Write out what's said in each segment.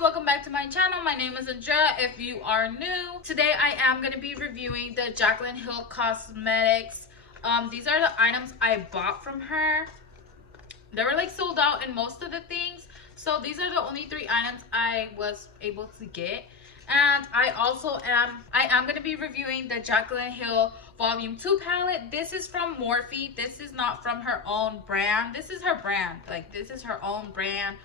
welcome back to my channel. My name is Andrea. If you are new, today I am going to be reviewing the Jaclyn HIL Cosmetics. These are the items I bought from her. They were like sold out in most of the things, so these are the only 3 items I was able to get. And I am going to be reviewing the Jaclyn HIL Volume 2 palette. This is from MORPHE. This is not from her own brand. This is her brand. Like, this is her own brand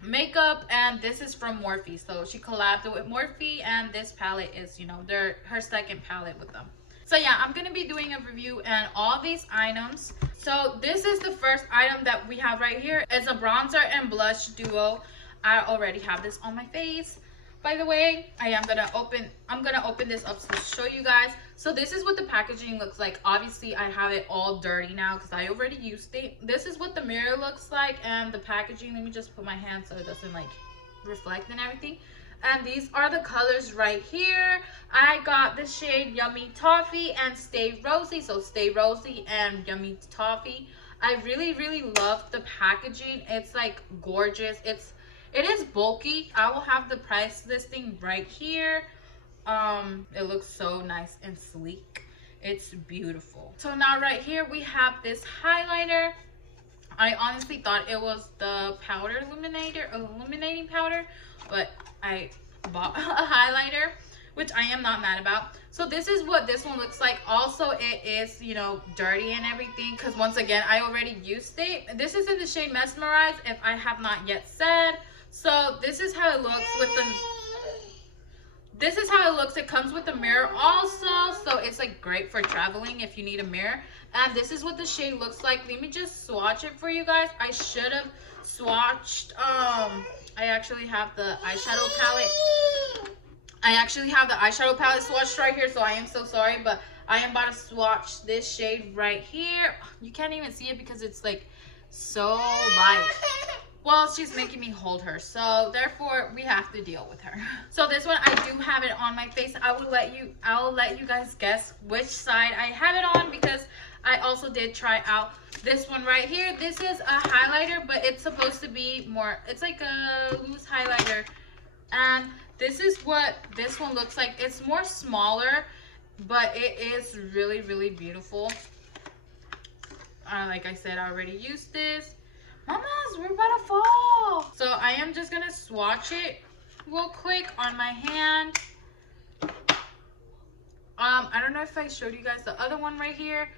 makeup, and this is from MORPHE. So she collabed with MORPHE, and this palette is, you know, her second palette with them. So yeah, I'm gonna be doing a review on all these items. So this is the first item that we have right here. It's a bronzer and blush duo. I already have this on my face, by the way. I'm gonna open this up to show you guys. So this is what the packaging looks like. Obviously I have it all dirty now because I already used it. This is what the mirror looks like, and the packaging, let me just put my hand so it doesn't like reflect and everything. And these are the colors right here. I got the shade Yummy Toffee and Stay Rosy. So Stay Rosy and Yummy Toffee. I really love the packaging. It's like gorgeous. It is bulky. I will have the price listing right here. It looks so nice and sleek. It's beautiful. So now right here we have this highlighter. I honestly thought it was the powder illuminating powder, but I bought a highlighter, which I am not mad about. So this is what this one looks like. Also, it is, you know, dirty and everything because once again I already used it. This is in the shade Mesmerize, if I have not yet said. So this is how it looks with the it comes with a mirror also, so it's like great for traveling if you need a mirror. And this is what the shade looks like. Let me just swatch it for you guys. I should have swatched I actually have the eyeshadow palette swatched right here, so I am so sorry, but I am about to swatch this shade right here. You can't even see it because it's like so light. Well, she's making me hold her, so therefore we have to deal with her. So this one, I do have it on my face. I will let you guys guess which side I have it on, because I also did try out this one right here. This is a highlighter, but it's supposed to be more, it's like a loose highlighter. And this is what this one looks like. It's more smaller, but it is really beautiful. Like I said, I already used this. Mamas, we're about to fall. So I am just gonna swatch it real quick on my hand. I don't know if I showed you guys the other one right here.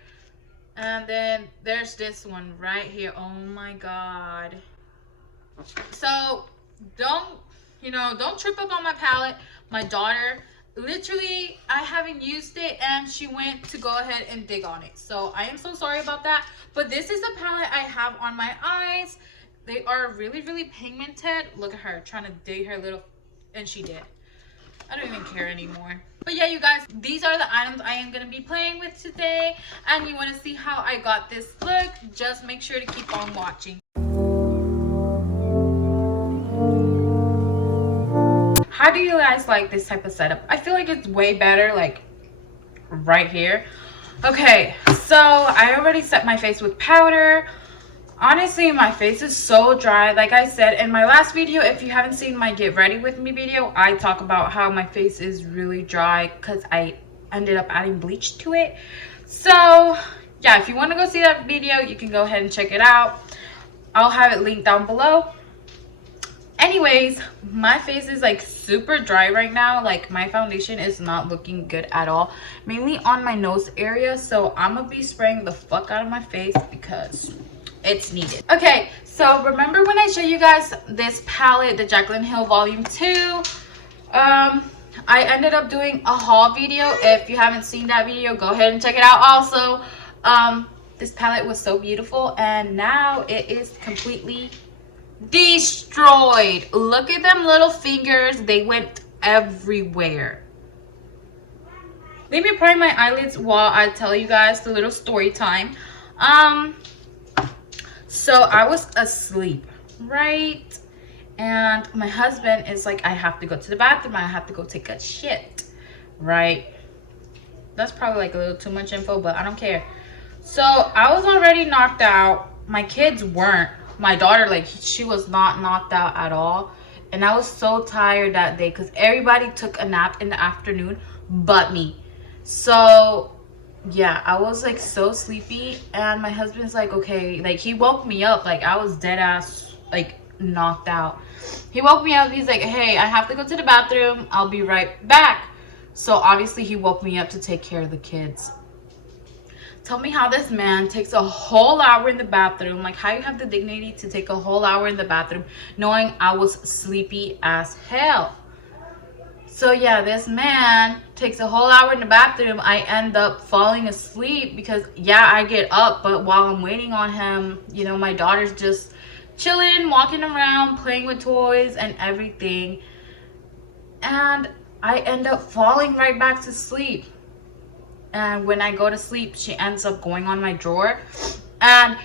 And then there's this one right here. Oh my god. So don't trip up on my palette. My daughter, literally, I haven't used it and she went to go ahead and dig on it. So I am so sorry about that. But this is the palette I have on my eyes. They are really pigmented. Look at her trying to dig her little, and she did. I don't even care anymore. But yeah, you guys, these are the items I am going to be playing with today. And you want to see how I got this look, just make sure to keep on watching. How do you guys like this type of setup? I feel like it's way better like right here. Okay, so I already set my face with powder. Honestly, my face is so dry. Like I said in my last video, if you haven't seen my get ready with me video, I talk about how my face is really dry because I ended up adding bleach to it. So yeah, if you want to go see that video, you can go ahead and check it out. I'll have it linked down below. Anyways, my face is like super dry right now. Like, my foundation is not looking good at all, mainly on my nose area. So I'm gonna be spraying the fuck out of my face because it's needed. Okay, so remember when I showed you guys this palette, the Jaclyn HIL Volume 2? I ended up doing a haul video. If you haven't seen that video, go ahead and check it out also. This palette was so beautiful, and now it is completely destroyed. Look at them little fingers. They went everywhere. Let me prime my eyelids while I tell you guys the little story time. So I was asleep, right? And my husband is like, I have to go to the bathroom. I have to go take a shit, right? That's probably like a little too much info, but I don't care. So I was already knocked out. My kids weren't. My daughter, like, she was not knocked out at all. And I was so tired that day because everybody took a nap in the afternoon but me. So yeah, I was like so sleepy, and my husband's like, okay, like he woke me up, like I was dead ass like knocked out. He woke me up, he's like, hey, I have to go to the bathroom, I'll be right back. So obviously he woke me up to take care of the kids. Tell me how this man takes a whole hour in the bathroom. Like, how you have the dignity to take a whole hour in the bathroom knowing I was sleepy as hell. So yeah, this man takes a whole hour in the bathroom. I end up falling asleep because yeah, I get up, but while I'm waiting on him, you know, my daughter's just chilling, walking around, playing with toys and everything. And I end up falling right back to sleep. And when I go to sleep, she ends up going on my drawer. And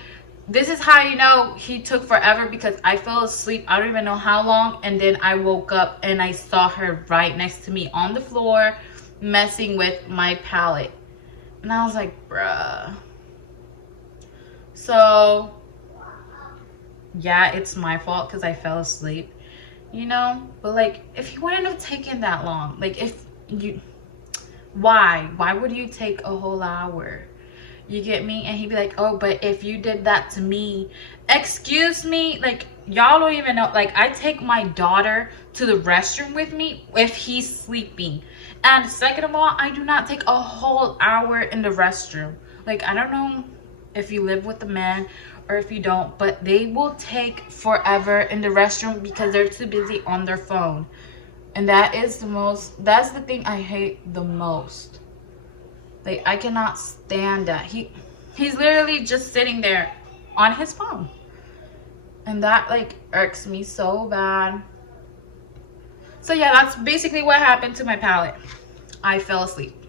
this is how you know he took forever, because I fell asleep, I don't even know how long, and then I woke up and I saw her right next to me on the floor messing with my palette. And I was like, bruh. So yeah, it's my fault because I fell asleep, you know. But like, if he wouldn't have taken that long, like, if you, why would you take a whole hour? You get me? And he'd be like, oh, but if you did that to me, excuse me, like, y'all don't even know. Like, I take my daughter to the restroom with me if he's sleeping. And second of all, I do not take a whole hour in the restroom. Like, I don't know if you live with a man or if you don't, but they will take forever in the restroom because they're too busy on their phone. And that's the thing I hate the most. Like, I cannot stand that. He's literally just sitting there on his phone. And that, like, irks me so bad. So, yeah, that's basically what happened to my palette. I fell asleep.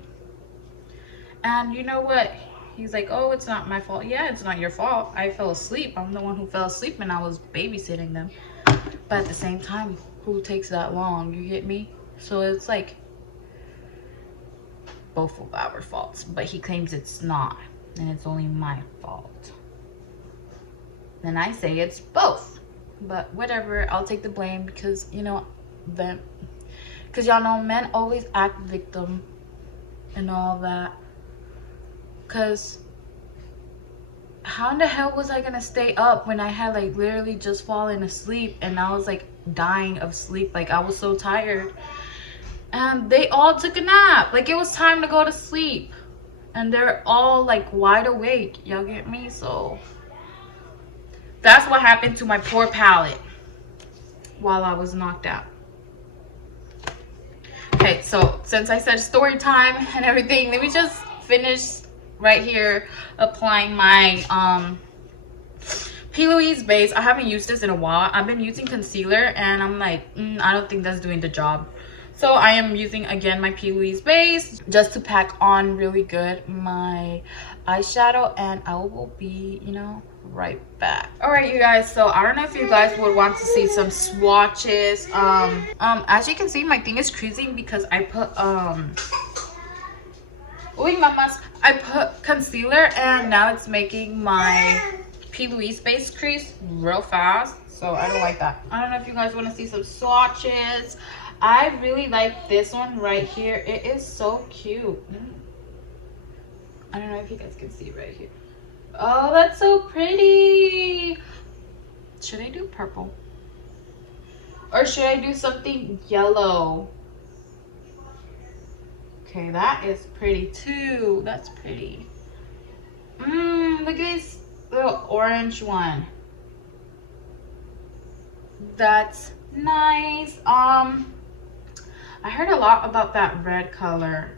And you know what? He's like, oh, it's not my fault. Yeah, it's not your fault. I fell asleep. I'm the one who fell asleep and I was babysitting them. But at the same time, who takes that long? You get me? So, it's like both of our faults, but he claims it's not, and it's only my fault. Then I say it's both, but whatever, I'll take the blame because, you know, because y'all know men always act victim and all that. Because how in the hell was I gonna stay up when I had like literally just fallen asleep and I was like dying of sleep? Like, I was so tired. And they all took a nap. Like, it was time to go to sleep. And they're all like wide awake. Y'all get me? So that's what happened to my poor palette while I was knocked out. Okay, so since I said story time and everything, let me just finish right here applying my P. Louise base. I haven't used this in a while. I've been using concealer and I'm like, I don't think that's doing the job. So I am using again my P. Louise base just to pack on really good my eyeshadow, and I will be, you know, right back. All right, you guys, so I don't know if you guys would want to see some swatches. As you can see, my thing is creasing because I put I put concealer, and now it's making my P. Louise base crease real fast. So I don't like that. I don't know if you guys want to see some swatches. I really like this one right here. It is so cute. I don't know if you guys can see right here. Oh, that's so pretty. Should I do purple? Or should I do something yellow? Okay, that is pretty too. That's pretty. Look at this little orange one. That's nice. I heard a lot about that red color.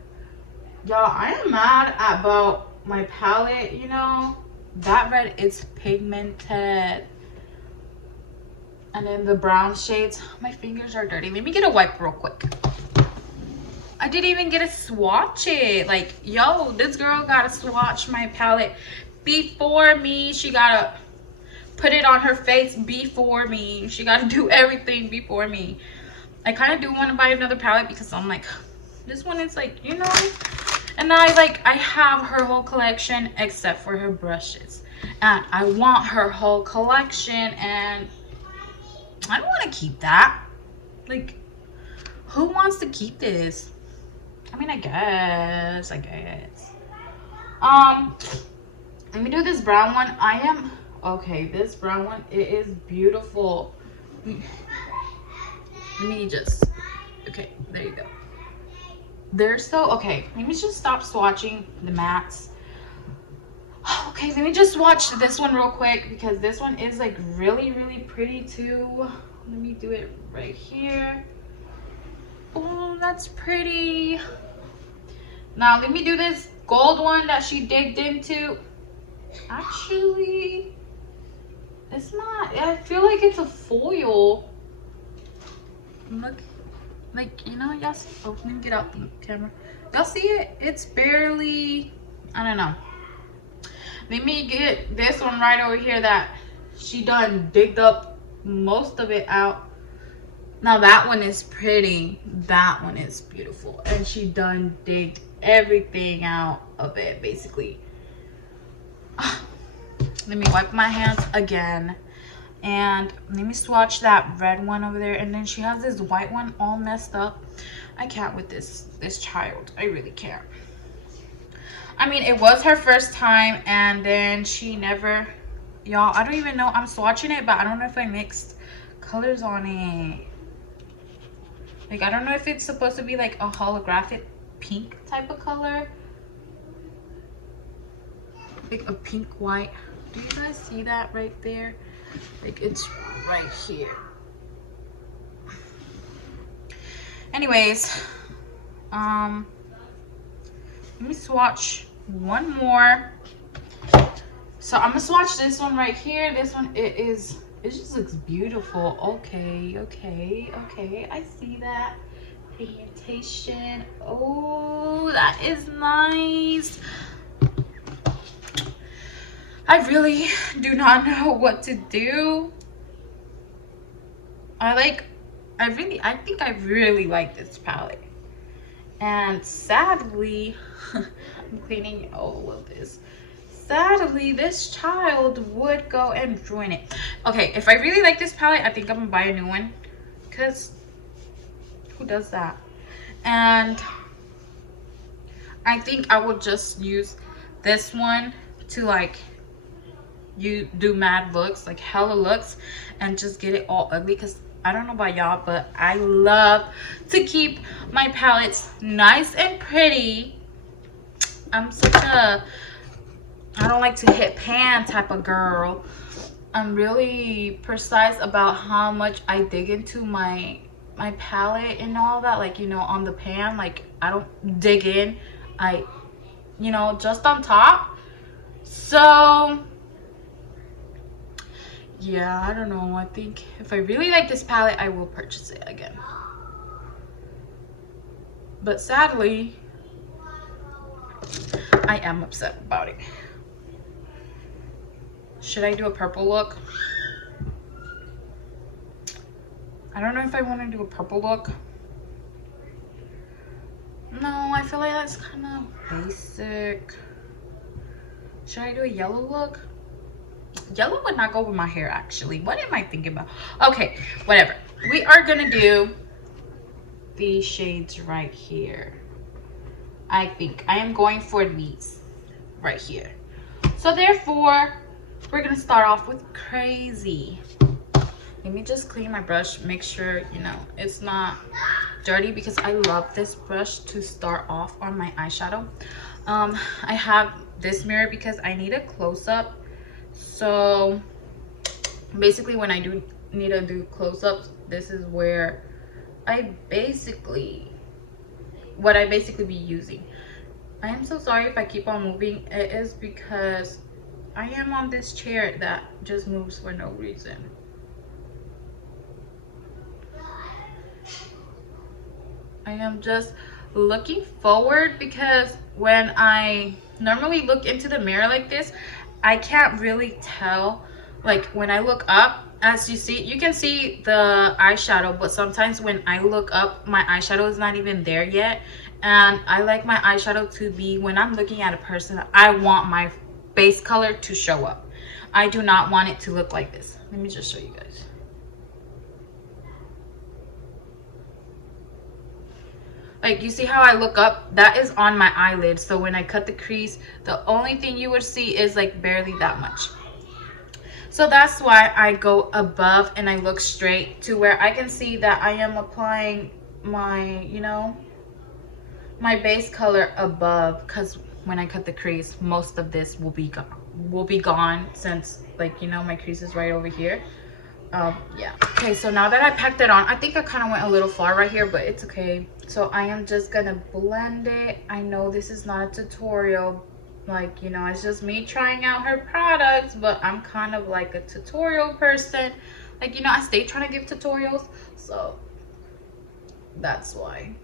Y'all, I am mad about my palette, you know. That red is pigmented. And then the brown shades. My fingers are dirty. Let me get a wipe real quick. I didn't even get to swatch it. Like, yo, this girl gotta swatch my palette before me. She gotta put it on her face before me. She gotta do everything before me. I kind of do want to buy another palette because I'm like, this one is like, you know. And I have her whole collection except for her brushes. And I want her whole collection, and I don't want to keep that. Like, who wants to keep this? I mean, I guess. Let me do this brown one. Okay, this brown one, it is beautiful. Let me just, okay, there you go. They're so, okay, let me just stop swatching the mattes. Okay, let me just swatch this one real quick because this one is like really, really pretty too. Let me do it right here. Oh, that's pretty. Now let me do this gold one that she digged into. Actually, it's not, I feel like it's a foil. Look, like, you know, y'all see, oh, let me get out the camera. Y'all see it? It's barely, I don't know. Let me get this one right over here that she done digged up most of it out. Now that one is pretty. That one is beautiful. And she done digged everything out of it, basically. Let me wipe my hands again. And let me swatch that red one over there. And then she has this white one all messed up. I can't with this child. I really can't. I mean, it was her first time. And then she never... Y'all, I don't even know. I'm swatching it, but I don't know if I mixed colors on it. Like, I don't know if it's supposed to be like a holographic pink type of color. Like a pink white. Do you guys see that right there? Like, it's right here. Anyways, let me swatch one more. So I'm gonna swatch this one right here. This one, it just looks beautiful. Okay, I see that. Pigmentation. Oh, that is nice. I really do not know what to do. I think I really like this palette. And sadly, I'm cleaning all of this. Sadly, this child would go and ruin it. Okay, if I really like this palette, I think I'm gonna buy a new one. Because who does that? And I think I will just use this one to like you do mad looks, like hella looks, and just get it all ugly. Because I don't know about y'all, but I love to keep my palettes nice and pretty. I'm such a, I don't like to hit pan type of girl. I'm really precise about how much I dig into my palette and all that. Like, you know, on the pan, like I don't dig in. I, you know, just on top. So yeah, I don't know. I think if I really like this palette, I will purchase it again. But sadly, I am upset about it. Should I do a purple look? I don't know if I want to do a purple look. No, I feel like that's kind of basic. Should I do a yellow look? Yellow would not go with my hair, actually. What am I thinking about? Okay, whatever. We are gonna do these shades right here. I think I am going for these right here. So therefore, we're gonna start off with Crazy. Let me just clean my brush, make sure, you know, it's not dirty, because I love this brush to start off on my eyeshadow. I have this mirror because I need a close-up. So basically, when I do need to do close-ups, this is where I basically be using. I am so sorry if I keep on moving. It is because I am on this chair that just moves for no reason. I am just looking forward, because when I normally look into the mirror like this, I can't really tell. Like when I look up, as you see, you can see the eyeshadow, but sometimes when I look up, my eyeshadow is not even there yet. And I like my eyeshadow to be, when I'm looking at a person, I want my base color to show up. I do not want it to look like this. Let me just show you guys. like you see how I look up, that is on my eyelid. So when I cut the crease, the only thing you would see is like barely that much. So that's why I go above and I look straight to where I can see that I am applying my, you know, my base color above, because when I cut the crease, most of this will be gone since, like, you know, my crease is right over here. Yeah. Okay, so now that I packed it on, I think I kind of went a little far right here, but it's okay. So I am just gonna blend it. I know this is not a tutorial, like, you know, it's just me trying out her products, but I'm kind of like a tutorial person. Like, you know, I stay trying to give tutorials, so that's why.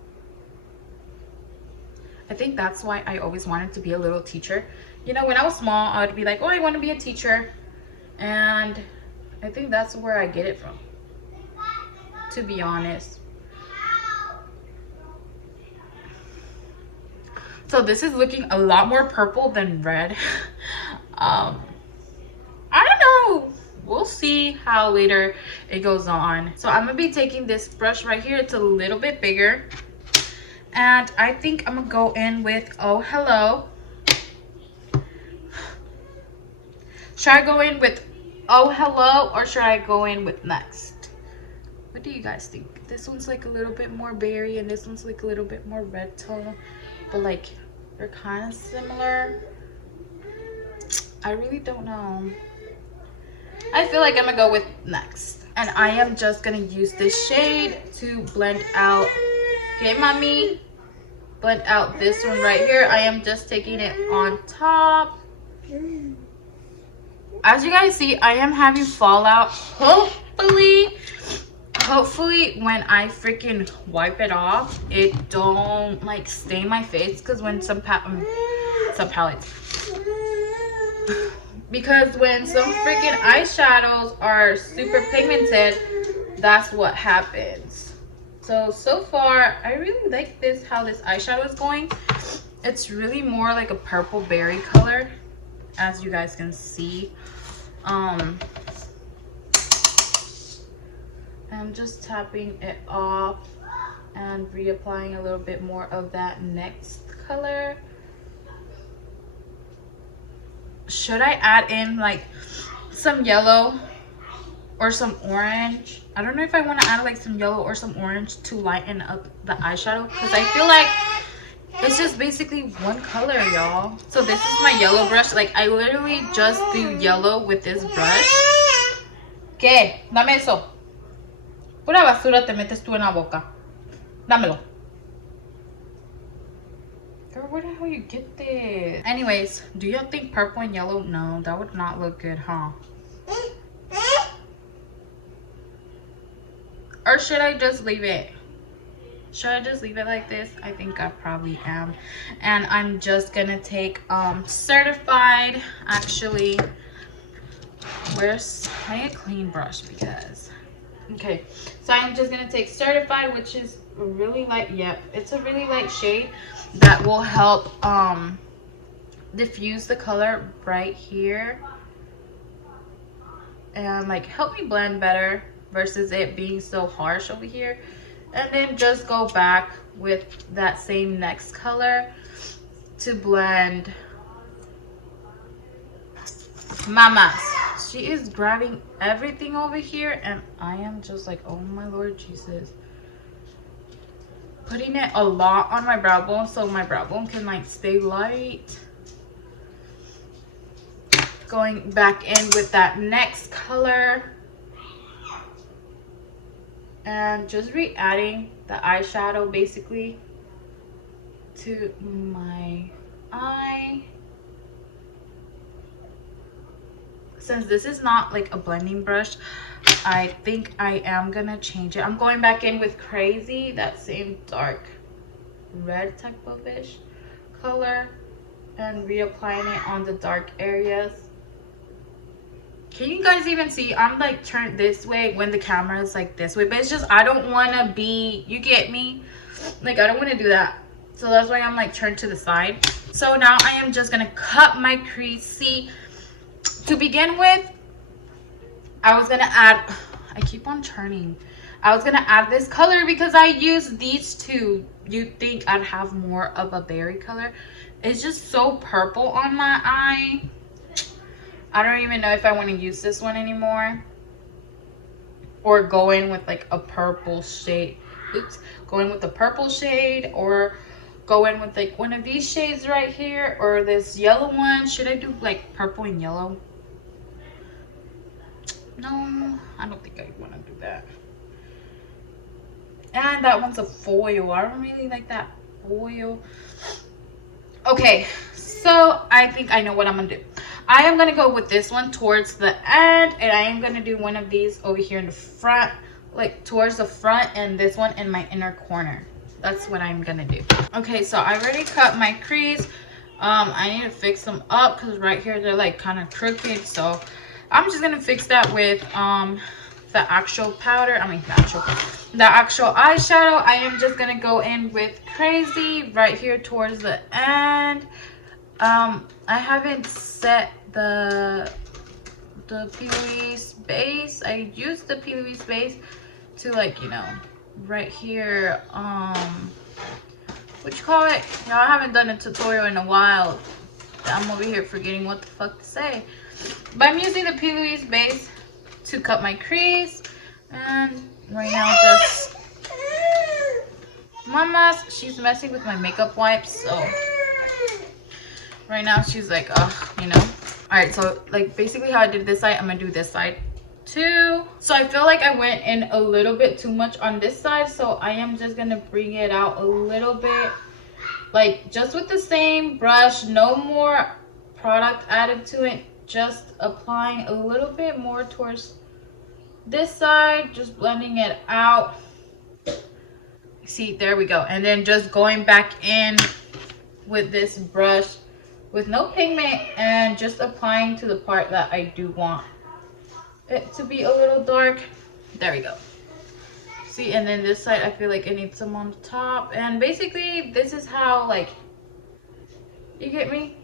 I think that's why I always wanted to be a little teacher. You know, when I was small, I would be like, oh, I want to be a teacher. And I think that's where I get it from, to be honest. So this is looking a lot more purple than red. I don't know. We'll see how later it goes on. So I'm going to be taking this brush right here. It's a little bit bigger. And I think I'm gonna go in with Oh Hello. Should I go in with Oh Hello or should I go in with Next? What do you guys think? This one's like a little bit more berry and this one's like a little bit more red tone, but like they're kind of similar. I really don't know. I feel like I'm gonna go with Next, and I am just gonna use this shade to blend out. Okay, mommy, blend out this one right here. I am just taking it on top. As you guys see, I am having fallout. Hopefully when I freaking wipe it off, it don't like stain my face, because when some palettes, because when some freaking eyeshadows are super pigmented, that's what happens. So far, I really like this, how this eyeshadow is going. It's really more like a purple berry color, as you guys can see. I'm just tapping it off and reapplying a little bit more of that next color. Should I add in like some yellow or some orange? I don't know if I want to add like some yellow or some orange to lighten up the eyeshadow, because I feel like it's just basically one color, y'all. So this is my yellow brush. Like I literally just do yellow with this brush. ¿Qué? Dame eso. Pura basura te metes tú en la boca. Dámelo. Girl, where the hell you get this? Anyways, do y'all think purple and yellow? No, that would not look good, huh? Or should I just leave it? Should I just leave it like this? I think I probably am. And I'm just gonna take Certified. Actually, I need a clean brush because, okay, so I'm just gonna take Certified, which is a really light, yep, it's a really light shade that will help diffuse the color right here and like help me blend better versus it being so harsh over here. And then just go back with that same next color to blend. Mamas, she is grabbing everything over here and I am just like, oh my Lord Jesus. Putting it a lot on my brow bone so my brow bone can like stay light. Going back in with that next color. And just re-adding the eyeshadow basically to my eye. Since this is not like a blending brush, I think I am gonna change it. I'm going back in with Crazy, that same dark red type of ish color, and reapplying it on the dark areas. Can you guys even see? I'm like turned this way when the camera is like this way, but it's just I don't want to be, you get me? Like I don't want to do that. So that's why I'm like turned to the side. So now I am just going to cut my crease. See, to begin with, I was going to add, I keep on turning. I was gonna add this color because I use these two. You'd think I'd have more of a berry color. It's just so purple on my eye. I don't even know if I want to use this one anymore, or go in with like a purple shade. Oops, go in with the purple shade, or go in with like one of these shades right here, or this yellow one. Should I do like purple and yellow? No, I don't think I want to do that. And that one's a foil. I don't really like that foil. Okay, so I think I know what I'm gonna do. I am gonna go with this one towards the end, and I am gonna do one of these over here in the front, like towards the front, and this one in my inner corner. That's what I'm gonna do. Okay, so I already cut my crease. I need to fix them up because right here they're like kind of crooked, so I'm just gonna fix that with the actual powder. I mean the actual eyeshadow. I am just gonna go in with Crazy right here towards the end. I haven't set the P. Louise base. I used the P. Louise base to, like, you know, right here, what you call it? Y'all, I haven't done a tutorial in a while. I'm over here forgetting what the fuck to say. But I'm using the P. Louise base to cut my crease, and right now just Mama's, she's messing with my makeup wipes, so right now she's like, you know. All right, so like basically how I did this side, I'm gonna do this side too. So I feel like I went in a little bit too much on this side, so I am just gonna bring it out a little bit, like just with the same brush, no more product added to it, just applying a little bit more towards this side, just blending it out. See, there we go. And then just going back in with this brush with no pigment and just applying to the part that I do want it to be a little dark. There we go. See, and then this side I feel like I need some on the top, and basically this is how, like, you get me,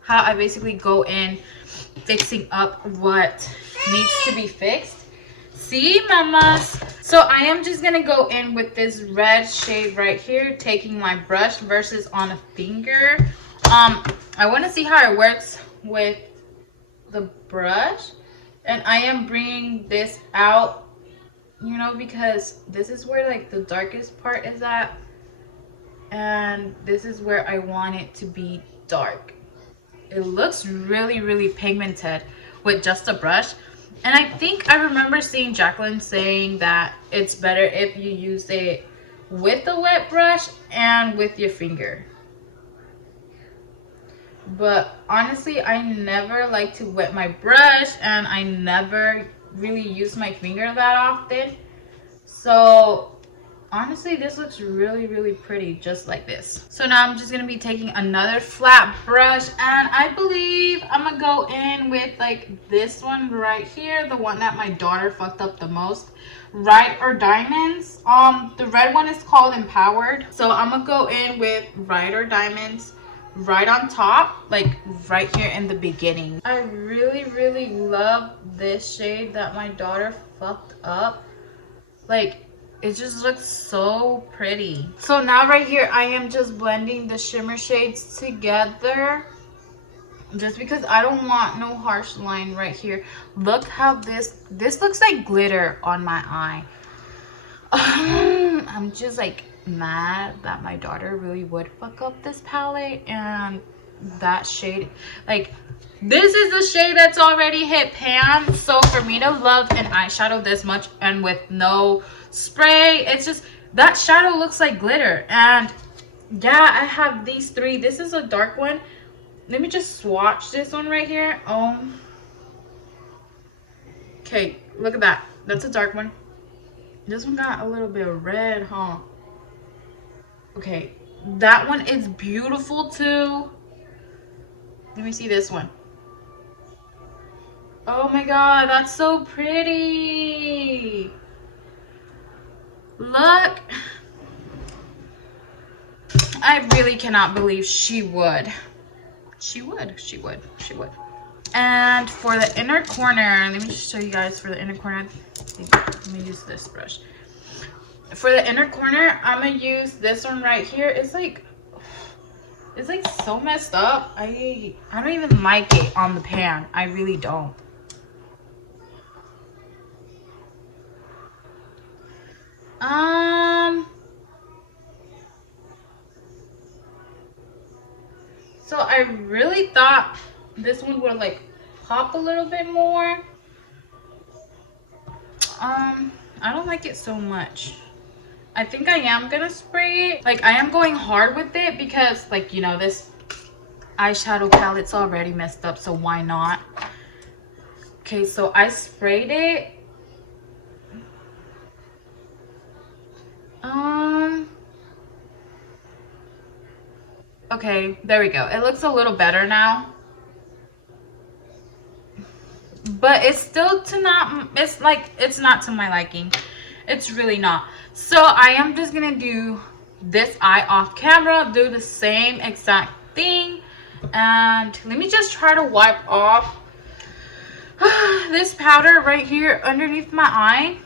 how I basically go in fixing up what needs to be fixed. See, mamas? So I am just gonna go in with this red shade right here, taking my brush versus on a finger. I want to see how it works with the brush, and I am bringing this out, you know, because this is where like the darkest part is at, and this is where I want it to be dark. It looks really pigmented with just a brush, and I think I remember seeing Jaclyn saying that it's better if you use it with the wet brush and with your finger. But honestly, I never like to wet my brush, and I never really use my finger that often. So honestly, this looks really pretty just like this. So now I'm just gonna be taking another flat brush, and I believe I'm gonna go in with like this one right here, the one that my daughter fucked up the most, Ride or Diamonds. The red one is called Empowered, so I'm gonna go in with Ride or Diamonds right on top, like right here in the beginning. I really love this shade that my daughter fucked up. Like, it just looks so pretty. So now right here I am just blending the shimmer shades together, just because I don't want no harsh line right here. Look how this looks like glitter on my eye. I'm just like mad that my daughter really would fuck up this palette, and that shade, like, this is the shade that's already hit pan. So for me to love an eyeshadow this much and with no spray, it's just, that shadow looks like glitter. And yeah, I have these three. This is a dark one. Let me just swatch this one right here. Okay, look at that. That's a dark one. This one got a little bit of red, huh? Okay, that one is beautiful too. Let me see this one. Oh my god, that's so pretty. Look. I really cannot believe she would. She would. And for the inner corner, let me just show you guys for the inner corner. Let me use this brush. For the inner corner, I'm gonna use this one right here. It's like so messed up. I don't even like it on the pan. I really don't. So I really thought this one would like pop a little bit more. I don't like it so much. I think I am gonna spray it. Like, I am going hard with it because, like, you know, this eyeshadow palette's already messed up, so why not? Okay, so I sprayed it. Okay, there we go. It looks a little better now. But it's still it's not to my liking. It's really not. So I am just gonna do this eye off camera, do the same exact thing. And let me just try to wipe off this powder right here underneath my eye.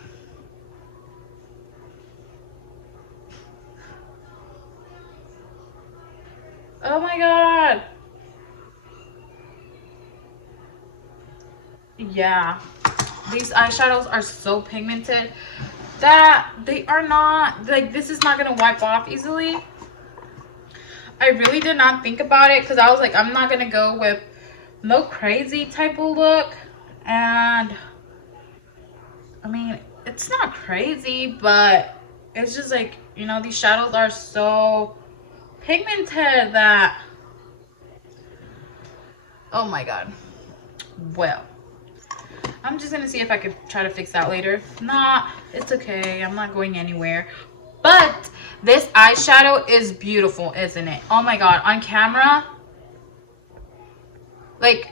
Oh my god. Yeah, these eyeshadows are so pigmented that they are not, like, this is not gonna wipe off easily. I really did not think about it because I was like, I'm not gonna go with no crazy type of look. And I mean, it's not crazy, but it's just like, you know, these shadows are so pigmented that, oh my god. Well, I'm just gonna see if I could try to fix that later. If not, it's okay. I'm not going anywhere. But this eyeshadow is beautiful, isn't it? Oh my god, on camera, like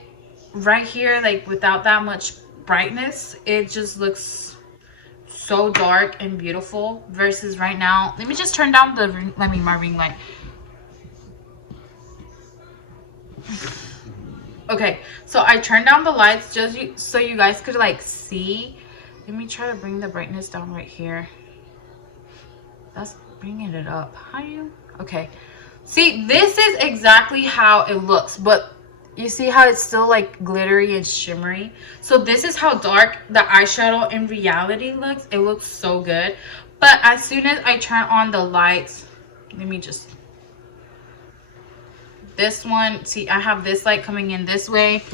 right here, like without that much brightness, it just looks so dark and beautiful. Versus right now, let me just turn down the my ring light. Okay, so I turned down the lights just so you guys could like see. Let me try to bring the brightness down right here. That's bringing it up. How do you? Okay. See, this is exactly how it looks, but you see how it's still like glittery and shimmery? So this is how dark the eyeshadow in reality looks. It looks so good. But as soon as I turn on the lights, let me just... This one, see, I have this light coming in this way.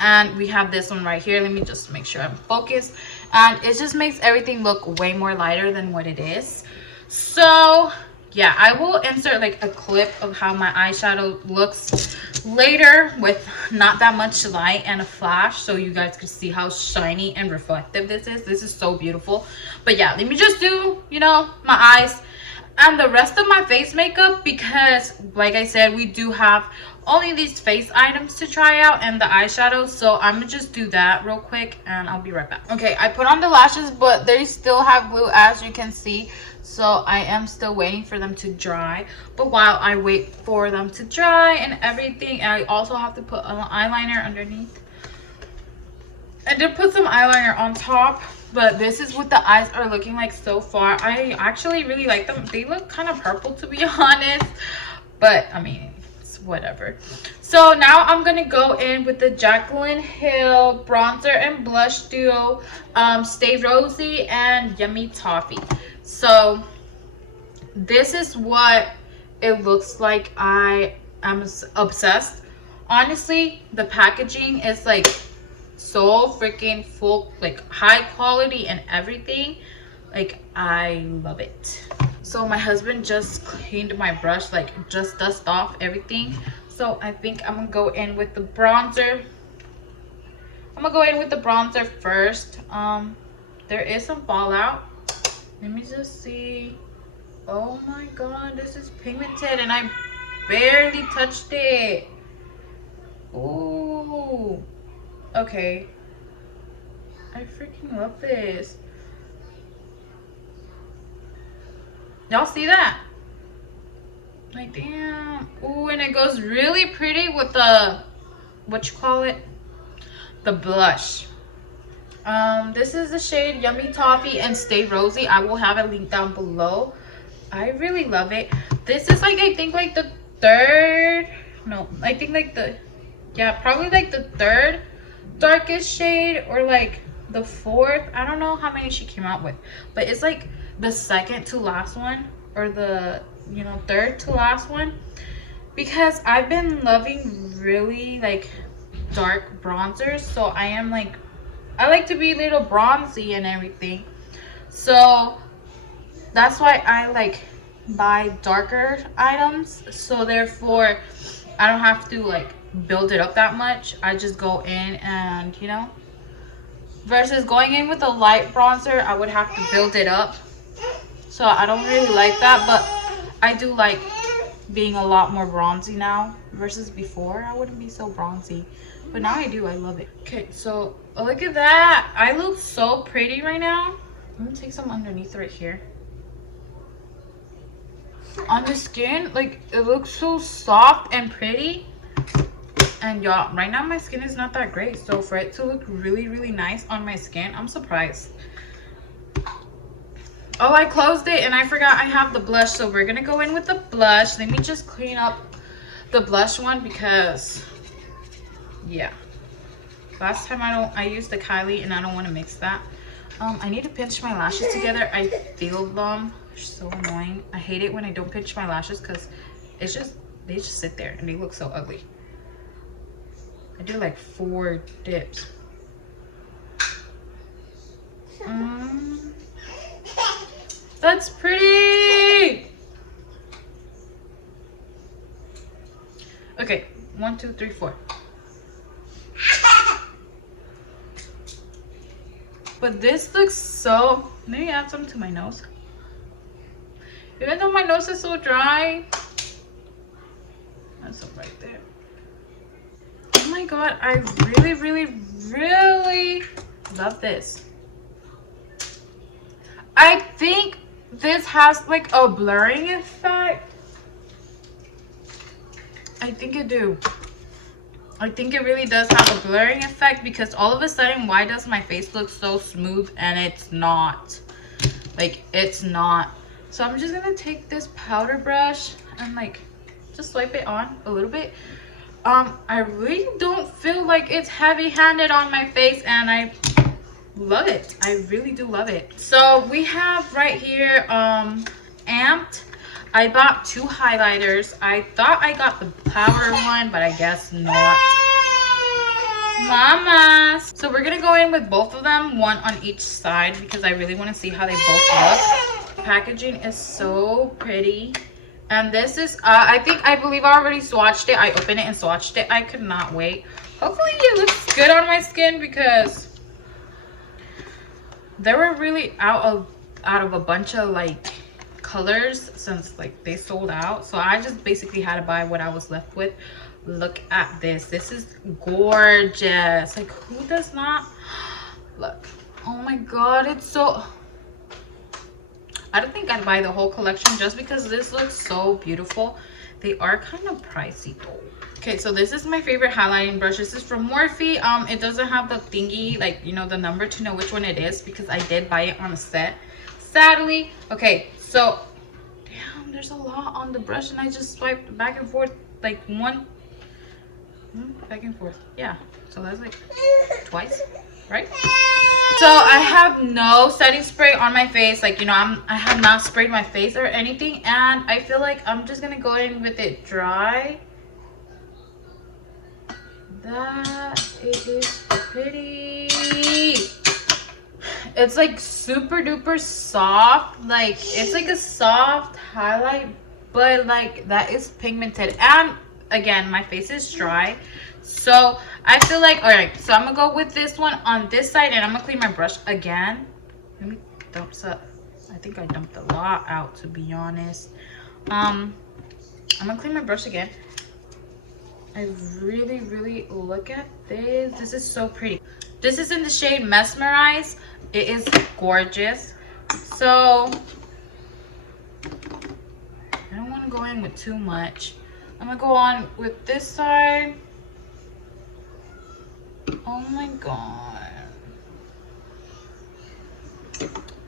And we have this one right here. Let me just make sure I'm focused. And it just makes everything look way more lighter than what it is. So yeah, I will insert like a clip of how my eyeshadow looks later with not that much light and a flash, so you guys can see how shiny and reflective this is. This is so beautiful. But yeah, let me just do, you know, my eyes and the rest of my face makeup, because like I said, we do have only these face items to try out and the eyeshadow. So I'm gonna just do that real quick and I'll be right back. Okay, I put on the lashes, but they still have glue, as you can see. So I am still waiting for them to dry. But while I wait for them to dry and everything, I also have to put an eyeliner underneath. I did put some eyeliner on top, but this is what the eyes are looking like so far. I actually really like them. They look kind of purple, to be honest, but I mean, it's whatever. So now I'm gonna go in with the Jaclyn Hill bronzer and blush duo, Stay Rosy and Yummy Toffee. So this is what it looks like. I am obsessed. Honestly, the packaging is like so freaking full, like high quality and everything. Like, I love it. So my husband just cleaned my brush, like just dust off everything. So I think I'm gonna go in with the bronzer. I'm gonna go in with the bronzer first. There is some fallout. Let me just see. Oh my god, this is pigmented and I barely touched it. Ooh. Okay. I freaking love this. Y'all see that? Like, damn. Ooh, and it goes really pretty with the, what you call it? The blush. This is the shade Yummy Toffee and Stay Rosy. I will have it linked down below. I really love it. This is like, I think like the third, no, I think like the, yeah, probably like the third darkest shade, or like the fourth. I don't know how many she came out with, but it's like the second to last one, or the, you know, third to last one, because I've been loving really like dark bronzers. So I am like, I like to be a little bronzy and everything, so that's why I like buy darker items. So therefore I don't have to like build it up that much. I just go in and, you know, versus going in with a light bronzer, I would have to build it up. So I don't really like that, but I do like being a lot more bronzy now versus before. I wouldn't be so bronzy, but now I do. I love it. Okay, so look at that. I look so pretty right now. I'm gonna take some underneath right here. On the skin, like, it looks so soft and pretty. And y'all, right now my skin is not that great, so for it to look really, really nice on my skin, I'm surprised. Oh, I closed it and I forgot I have the blush, so we're gonna go in with the blush. Let me just clean up the blush one, because yeah, last time I used the Kylie and I don't want to mix that. I need to pinch my lashes together. I feel them. They're so annoying. I hate it when I don't pinch my lashes, because it's just, they just sit there and they look so ugly. I do like 4 dips. That's pretty. Okay, 1, 2, 3, 4. But this looks so, let me add some to my nose. Even though my nose is so dry. That's some right there. Oh my god, I really, really, really love this. I think this has like a blurring effect. I think it do. I think it really does have a blurring effect, because all of a sudden, why does my face look so smooth? And it's not. Like, it's not. So I'm just gonna take this powder brush and like just swipe it on a little bit. I really don't feel like it's heavy-handed on my face, and I love it. I really do love it. So we have right here Amped. I bought 2 highlighters. I thought I got the powder one, but I guess not. Mamas. So we're gonna go in with both of them, one on each side, because I really want to see how they both look. The packaging is so pretty. And this is I believe I already swatched it. I opened it and swatched it. I could not wait. Hopefully it looks good on my skin, because they were really out of a bunch of like colors, since like they sold out. So I just basically had to buy what I was left with. Look at this. This is gorgeous. Like, who does not look? Oh my god, it's so, I don't think I'd buy the whole collection just because this looks so beautiful. They are kind of pricey though. Okay, so this is my favorite highlighting brush. This is from Morphe. It doesn't have the thingy, like, you know, the number to know which one it is, because I did buy it on a set, sadly. Okay, so damn, there's a lot on the brush, and I just swiped back and forth like back and forth. Yeah, so that's like twice, right? So I have no setting spray on my face, like, you know, I have not sprayed my face or anything, and I feel like I'm just gonna go in with it dry. That it is pretty. It's like super duper soft. Like, it's like a soft highlight, but like that is pigmented. And again, my face is dry, so I feel like, all right, so I'm gonna go with this one on this side, and I'm gonna clean my brush again. Let me dump some. I think I dumped a lot out, to be honest. I'm gonna clean my brush again. I really, really look at this. This is so pretty. This is in the shade Mesmerize. It is gorgeous. So I don't want to I'm going with too much. I'm gonna go on with this side. Oh my god.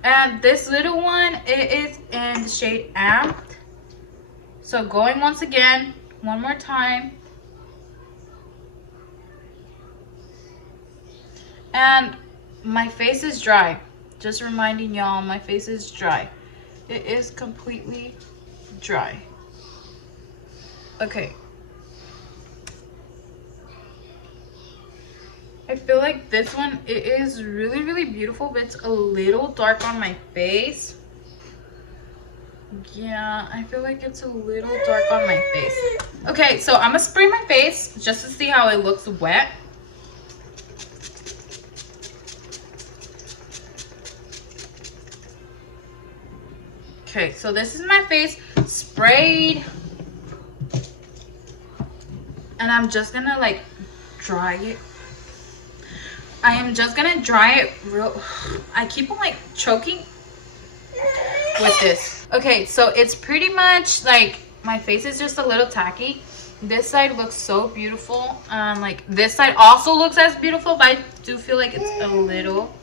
And this little one, it is in the shade Amped. So going once again, one more time. And my face is dry. Just reminding y'all, my face is dry. It is completely dry. Okay. I feel like this one, it is really, really beautiful, but it's a little dark on my face. Yeah, I feel like it's a little dark on my face. Okay, so I'm gonna spray my face just to see how it looks wet. Okay, so this is my face sprayed. And I'm just gonna like dry it. I am just gonna dry it real. I keep on like choking with this. Okay, so it's pretty much like my face is just a little tacky. This side looks so beautiful. Like this side also looks as beautiful, but I do feel like it's a little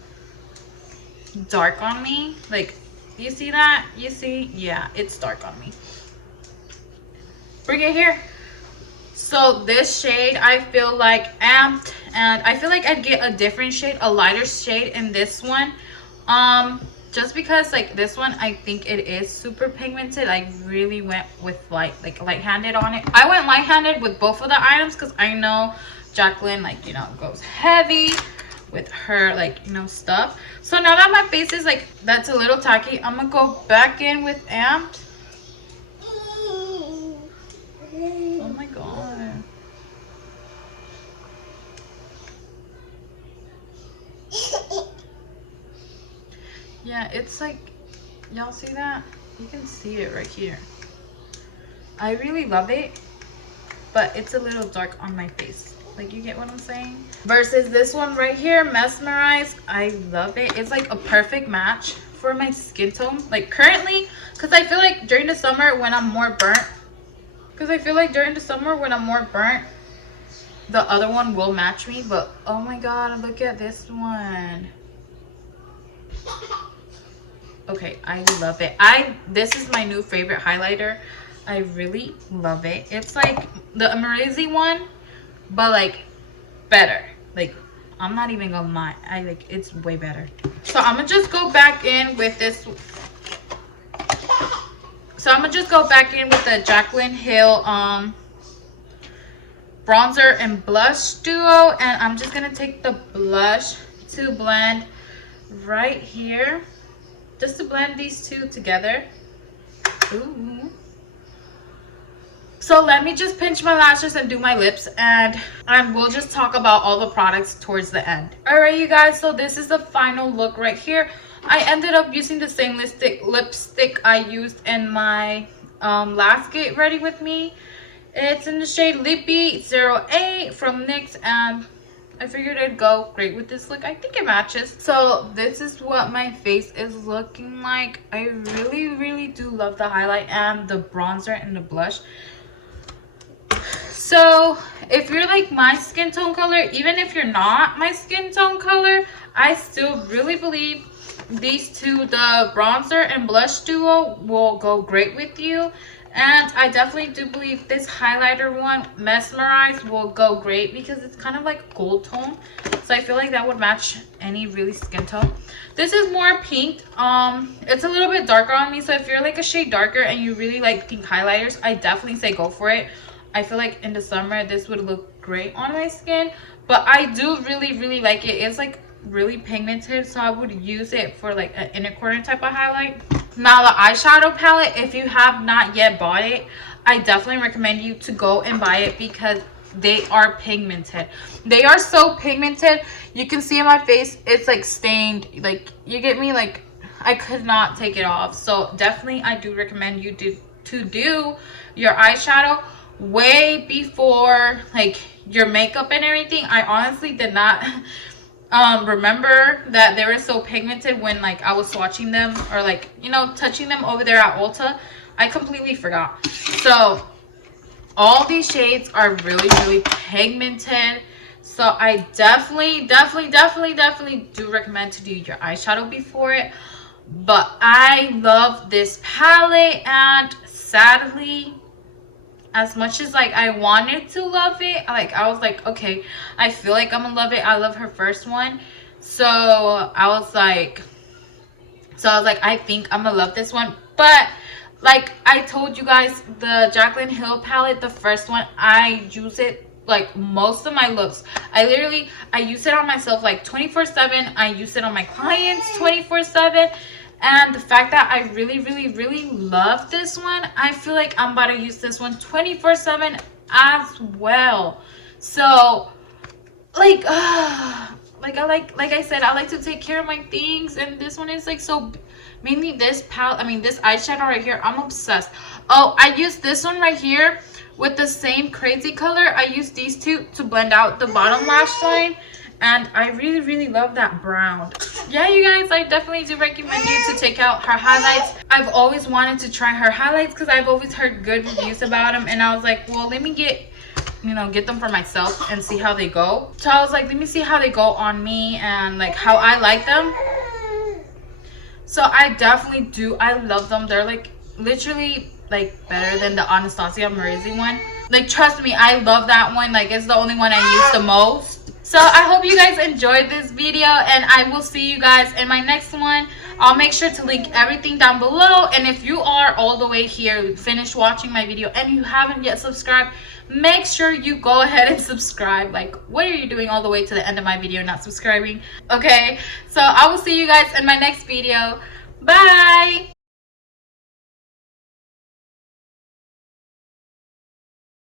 dark on me. Like, you see that? You see? Yeah, it's dark on me. Bring it here. So this shade, I feel like Amped, and I feel like I'd get a different shade, a lighter shade in this one. Just because like this one, I think it is super pigmented. I really went with light-handed on it. I went light-handed with both of the items because I know Jaclyn, like, you know, goes heavy with her, like, you know, stuff. So now that my face is like, that's a little tacky, I'm gonna go back in with Amped. Oh my god. Yeah, it's like, y'all see that? You can see it right here. I really love it, but it's a little dark on my face. Like, you get what I'm saying? Versus this one right here, Mesmerize. I love it. It's like a perfect match for my skin tone. Like currently, because I feel like during the summer when I'm more burnt, the other one will match me. But oh my god, look at this one. Okay, I love it. This is my new favorite highlighter. I really love it. It's like the Amazing one, but like better. Like, I'm not even gonna lie, it's way better. So I'm gonna just go back in with this. So I'm gonna just go back in with the Jaclyn HIL bronzer and blush duo, and I'm just gonna take the blush to blend right here, just to blend these two together. Ooh. So let me just pinch my lashes and do my lips, and we'll just talk about all the products towards the end. All right, you guys, so this is the final look right here. I ended up using the same lipstick I used in my last Get Ready With Me. It's in the shade Lippy 08 from NYX, and I figured it'd go great with this look. I think it matches. So this is what my face is looking like. I really, really do love the highlight and the bronzer and the blush. So if you're like my skin tone color, even if you're not my skin tone color, I still really believe these two, the bronzer and blush duo, will go great with you. And I definitely do believe this highlighter one, Mesmerize, will go great because it's kind of like gold tone. So I feel like that would match any really skin tone. This is more pink. It's a little bit darker on me. So if you're like a shade darker and you really like pink highlighters, I definitely say go for it. I feel like in the summer this would look great on my skin, but I do really, really like it. It's like really pigmented, so I would use it for like an inner corner type of highlight. Now the eyeshadow palette, if you have not yet bought it, I definitely recommend you to go and buy it because they are pigmented. They are so pigmented. You can see in my face, it's like stained. Like, you get me? Like, I could not take it off. So definitely I do recommend you to do your eyeshadow way before like your makeup and everything. I honestly did not remember that they were so pigmented when like I was swatching them or like, you know, touching them over there at Ulta. I completely forgot. So all these shades are really pigmented. So I definitely do recommend to do your eyeshadow before it. But I love this palette, and sadly, as much as like I wanted to love it, like I was like, okay, I feel like I'm gonna love it. I love her first one. So I was like, I think I'm gonna love this one. But like I told you guys, the Jaclyn Hill palette, the first one, I use it like most of my looks. I use it on myself like 24/7. I use it on my clients 24/7. And the fact that I really love this one, I feel like I'm about to use this one 24/7 as well. So like I said, I like to take care of my things, and this one is like so, mainly this palette, I mean this eyeshadow right here, I'm obsessed. Oh, I use this one right here with the same crazy color. I use these two to blend out the bottom lash line, and I really love that brown. Yeah, you guys, I definitely do recommend you to take out her highlights. I've always wanted to try her highlights because I've always heard good reviews about them, and I was like, well, let me get them for myself and see how they go. So I was like, let me see how they go on me and like how I like them. So I definitely do, I love them. They're like literally like better than the Anastasia Morizi one. Like trust me, I love that one. Like it's the only one I use the most. So I hope you guys enjoyed this video, and I will see you guys in my next one. I'll make sure to link everything down below, and if you are all the way here, finished watching my video, and you haven't yet subscribed, make sure you go ahead and subscribe. Like, what are you doing all the way to the end of my video not subscribing? Okay, so I will see you guys in my next video. Bye.